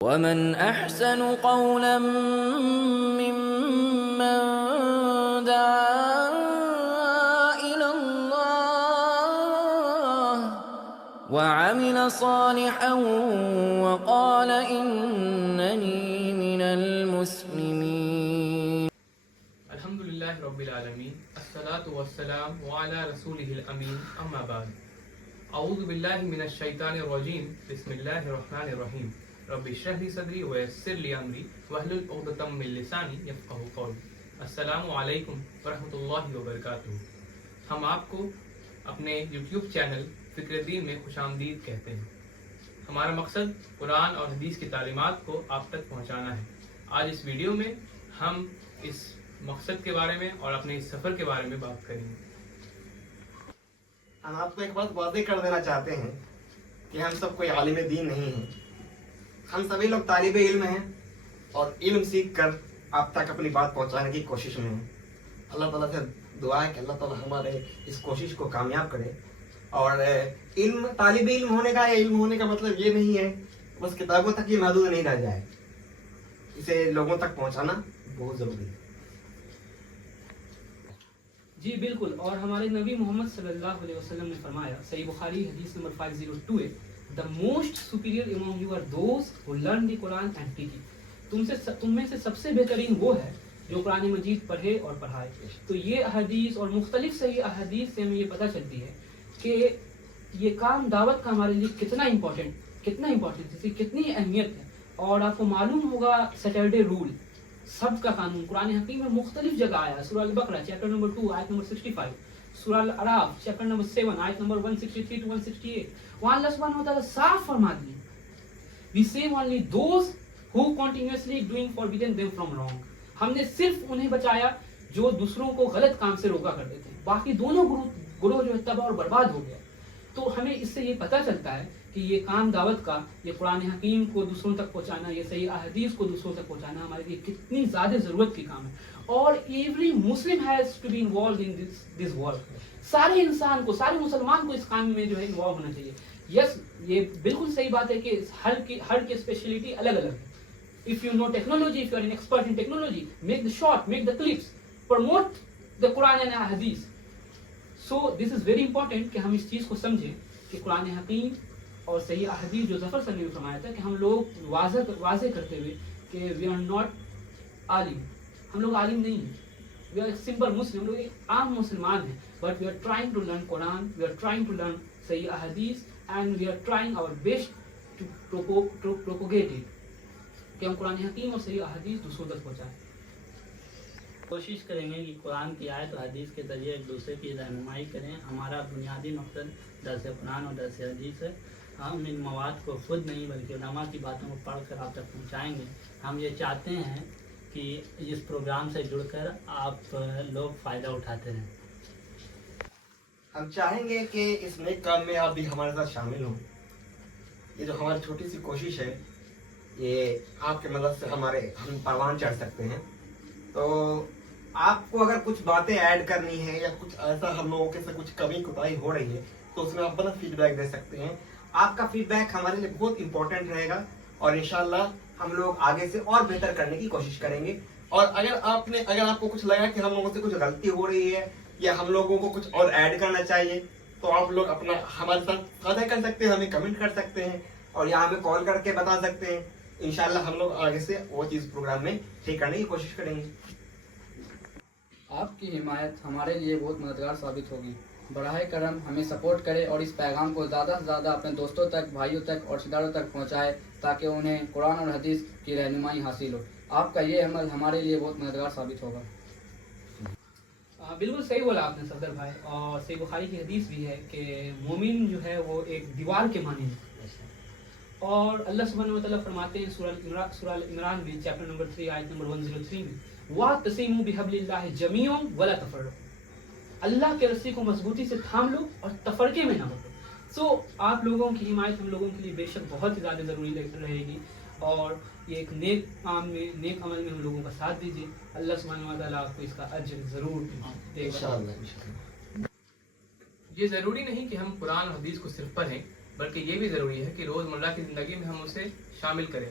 ومن أحسن قولا ممن دعا إلى الله وعمل صالحا وقال إنني من المسلمين. الحمد للہ رب العالمین، الصلاۃ والسلام علی رسولہ الامین، اما بعد، اعوذ باللہ من الشیطان الرجیم، بسم اللہ الرحمن الرحیم، رب اشرح لی صدری ویسر لی امری واحلل عقدۃ من لسانی یفقہوا قولی۔ السلام علیکم ورحمۃ اللہ وبرکاتہ۔ ہم آپ کو اپنے یوٹیوب چینل فکر دین میں خوش آمدید کہتے ہیں۔ ہمارا مقصد قرآن اور حدیث کی تعلیمات کو آپ تک پہنچانا ہے۔ آج اس ویڈیو میں ہم اس مقصد کے بارے میں اور اپنے اس سفر کے بارے میں بات کریں گے۔ ہم آپ کو ایک بات واضح کر دینا چاہتے ہیں کہ ہم سب کوئی عالم دین نہیں ہیں، ہم سبھی لوگ طالب علم ہیں اور علم سیکھ کر آپ تک اپنی بات پہنچانے کی کوشش میں ہیں۔ اللہ تعالیٰ سے دعا ہے کہ اللہ تعالیٰ ہمارے اس کوشش کو کامیاب کرے۔ اور علم، طالب علم ہونے کا یا علم ہونے کا مطلب یہ نہیں ہے بس کتابوں تک یہ محدود نہیں رہ جائے، اسے لوگوں تک پہنچانا بہت ضروری ہے۔ جی بالکل، اور ہمارے نبی محمد صلی اللہ علیہ وسلم نے فرمایا، صحیح بخاری حدیث number 502 the most superior among you are those who learn the Quran and teach it۔ تم میں سے سب سے بہترین وہ ہے جو قرآن مجید پڑھے اور پڑھائے۔ تو یہ احادیث اور مختلف صحیح احادیث سے ہمیں یہ پتہ چلتی ہے کہ یہ کام دعوت کا ہمارے لیے کتنا امپورٹنٹ، اس کی کتنی اہمیت ہے۔ اور آپ کو معلوم ہوگا سیٹرڈے رول، سب کا قانون قرآن حکیم میں مختلف جگہ آیا۔ سورہ البقرہ چیپٹر نمبر 2 آیت نمبر 65، سورہ الاعراف چیپٹر نمبر 7 آیت نمبر 163 to 168۔ وہاں اللہ سبحانہ وتعالیٰ صاف فرما دیے، we save only those who continuously doing forbidden them from wrong۔ ہم نے صرف انہیں بچایا جو دوسروں کو غلط کام سے روکا کرتے تھے، باقی دونوں گروہ جو ہے تباہ اور برباد ہو گیا۔ تو ہمیں اس سے یہ پتہ چلتا ہے کہ یہ کام دعوت کا، یہ قرآن حکیم کو دوسروں تک پہنچانا، یہ صحیح احادیث کو دوسروں تک پہنچانا ہمارے لیے کتنی زیادہ ضرورت کی کام ہے۔ اور every Muslim has to be involved in this work. سارے انسان کو، سارے مسلمان کو اس کام میں جو ہے انوالو ہونا چاہیے۔ یس، یہ بالکل صحیح بات ہے کہ ہر کی اسپیشلٹی الگ الگ ہے۔ If you know technology, if you are an expert in technology, make the short, make the clips, promote the Quran and Hadith۔ So this is very important کہ ہم اس چیز کو سمجھیں کہ قرآن حکیم اور صحیح احادیث جو ظفر صلی اللہ علیہ وسلم نے فرمایا تھا کہ ہم لوگ واضح کرتے ہوئے کہ we are not عالم، ہم لوگ عالم نہیں ہیں، we are simple Muslim، ہم لوگ ایک عام مسلمان ہیں، but we are trying to learn Quran, we are trying to learn صحیح احادیث and we are trying our best to propagate it، کہ ہم قرآن حکیم اور صحیح احادیث دوسروں تک پہنچائیں۔ کوشش کریں گے کہ قرآن کی آیت و حدیث کے ذریعے ایک دوسرے کی رہنمائی کریں۔ ہمارا بنیادی مقصد درس قرآن اور درس حدیث ہے۔ ہم ان مواد کو خود نہیں بلکہ علماء کی باتوں کو پڑھ کر آپ تک پہنچائیں گے۔ ہم یہ چاہتے ہیں کہ اس پروگرام سے جڑ کر آپ لوگ فائدہ اٹھاتے رہیں۔ ہم چاہیں گے کہ اس نیک کام میں آپ بھی ہمارے ساتھ شامل ہوں۔ یہ جو ہماری چھوٹی سی کوشش ہے، یہ آپ کے مدد سے ہم پروان چڑھ سکتے ہیں۔ تو آپ کو اگر کچھ باتیں ایڈ کرنی ہے یا کچھ ایسا ہم لوگوں کے سے کچھ کمی کوتاہی ہو رہی ہے تو اس میں آپ اپنا فیڈ بیک دے سکتے ہیں۔ آپ کا فیڈ بیک ہمارے لیے بہت امپورٹنٹ رہے گا اور انشاءاللہ ہم لوگ آگے سے اور بہتر کرنے کی کوشش کریں گے۔ اور اگر آپ کو کچھ لگا کہ ہم لوگوں سے کچھ غلطی ہو رہی ہے یا ہم لوگوں کو کچھ اور ایڈ کرنا چاہیے تو آپ لوگ اپنا ہمارے ساتھ ساجھا کر سکتے ہیں، ہمیں کمنٹ کر سکتے ہیں اور یہاں ہمیں کال کر کے بتا سکتے ہیں۔ انشاءاللہ ہم لوگ آگے سے وہ چیز پروگرام میں ٹھیک کرنے کی کوشش کریں گے۔ آپ کی حمایت ہمارے لیے بہت مددگار ثابت ہوگی۔ براہ کرم ہمیں سپورٹ کرے اور اس پیغام کو زیادہ سے زیادہ اپنے دوستوں تک، بھائیوں تک اور رشتہ داروں تک پہنچائے تاکہ انہیں قرآن اور حدیث کی رہنمائی حاصل ہو۔ آپ کا یہ عمل ہمارے لیے بہت مددگار ثابت ہوگا۔ بالکل صحیح بولا آپ نے صفدر بھائی، اور صحیح بخاری کی حدیث بھی ہے کہ مومن جو ہے وہ ایک دیوار کے مانند ہے۔ اور اللہ سبحانہ وتعالیٰ فرماتے ہیں سورہ عمران میں چیپٹر نمبر 3 آیت نمبر 103 میں وَاعْتَصِمُوا بِحَبْلِ اللَّهِ جَمِيعًا وَلَا تَفَرَّقُوا۔ اللہ کے رسی کو مضبوطی سے تھام لو اور تفرقے میں نہ بٹو۔ سو آپ لوگوں کی حمایت ہم لوگوں کے لیے بے شک بہت ہی زیادہ ضروری رہے گی، اور یہ ایک نیک عمل میں ہم لوگوں کا ساتھ دیجیے۔ اللہ سبحانہ وتعالیٰ آپ کو اس کا اجر ضرور دے گا۔ یہ ضروری نہیں کہ ہم قرآن اور حدیث کو صرف پڑھیں، بلکہ یہ بھی ضروری ہے کہ روزمرہ کی زندگی میں ہم اسے شامل کریں۔